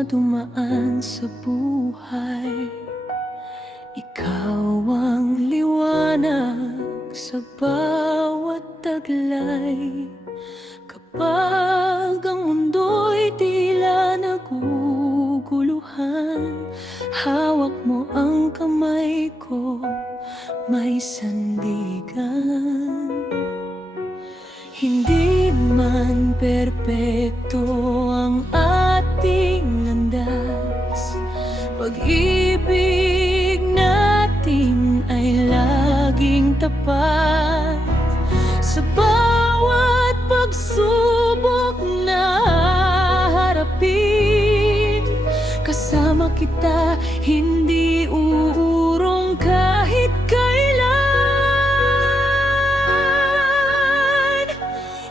na dumaan sa buhay. Ikaw ang liwanag sa bawat taglay. Kapag ang mundo'y tila naguguluhan, hawak mo ang kamay ko, may sandigan. Hindi man perpekto ang ating landas, pag-ibig natin ay laging tapat. Sa bawat pagsubok na harapin, kasama kita, hindi uurong kahit kailan.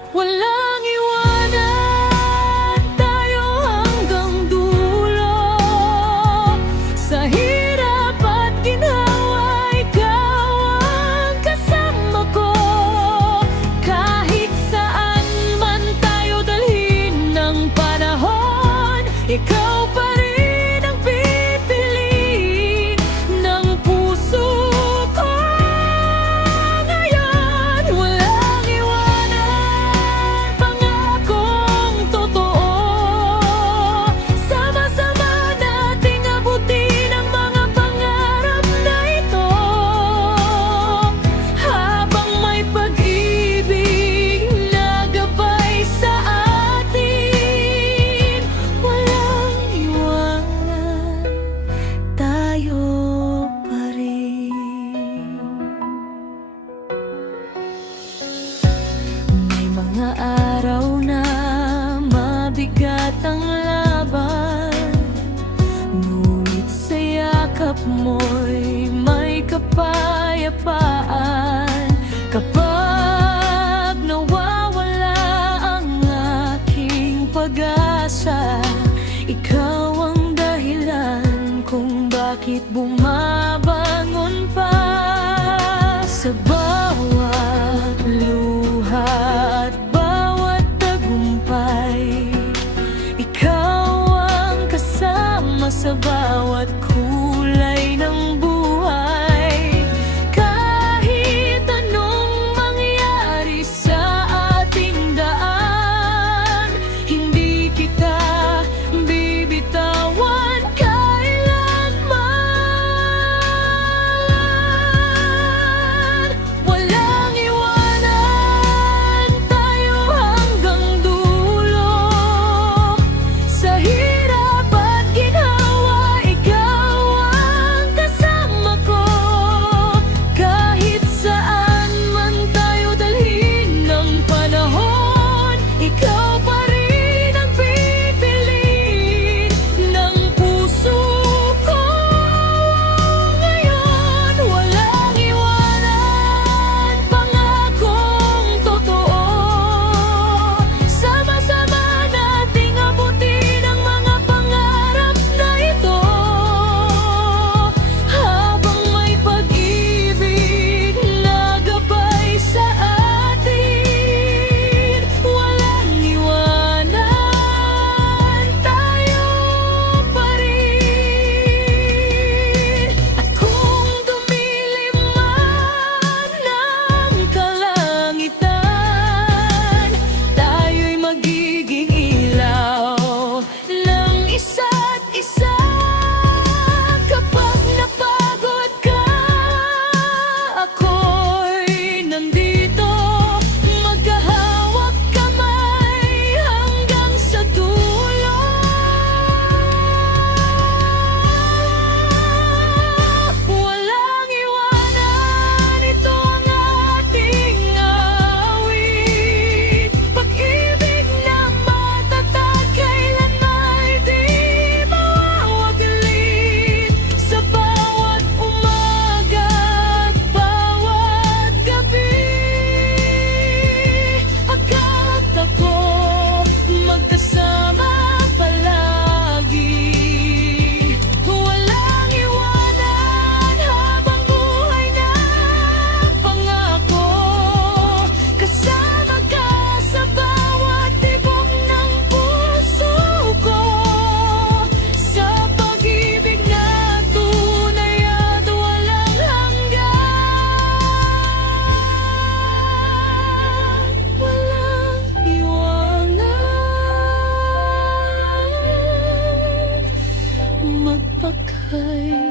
Walang iwanan, tayo hanggang dulo. Sa hirap at ginhawa, ikaw ang kasama ko. Kahit saan man tayo dalhin ng panahon, ikaw pa rin ang pipiliin ng puso ko ngayon. Walang iwanan, pangakong totoo. Sama-sama nating abutin ang mga pangarap na ito. Habang may pag-ibig na gabay sa atin, walang iwanan, tayo pa rin. May mga araw na mabigat ang laban, ngunit sa yakap mo'y may kapayapaan. Kapag nawawala ang aking pag-asa, ikaw ang dahilan kung bakit bumabangon pa. Sa bawat luha at bawat tagumpay, ikaw ang kasama sa bawat kulay ng buhay. pa kay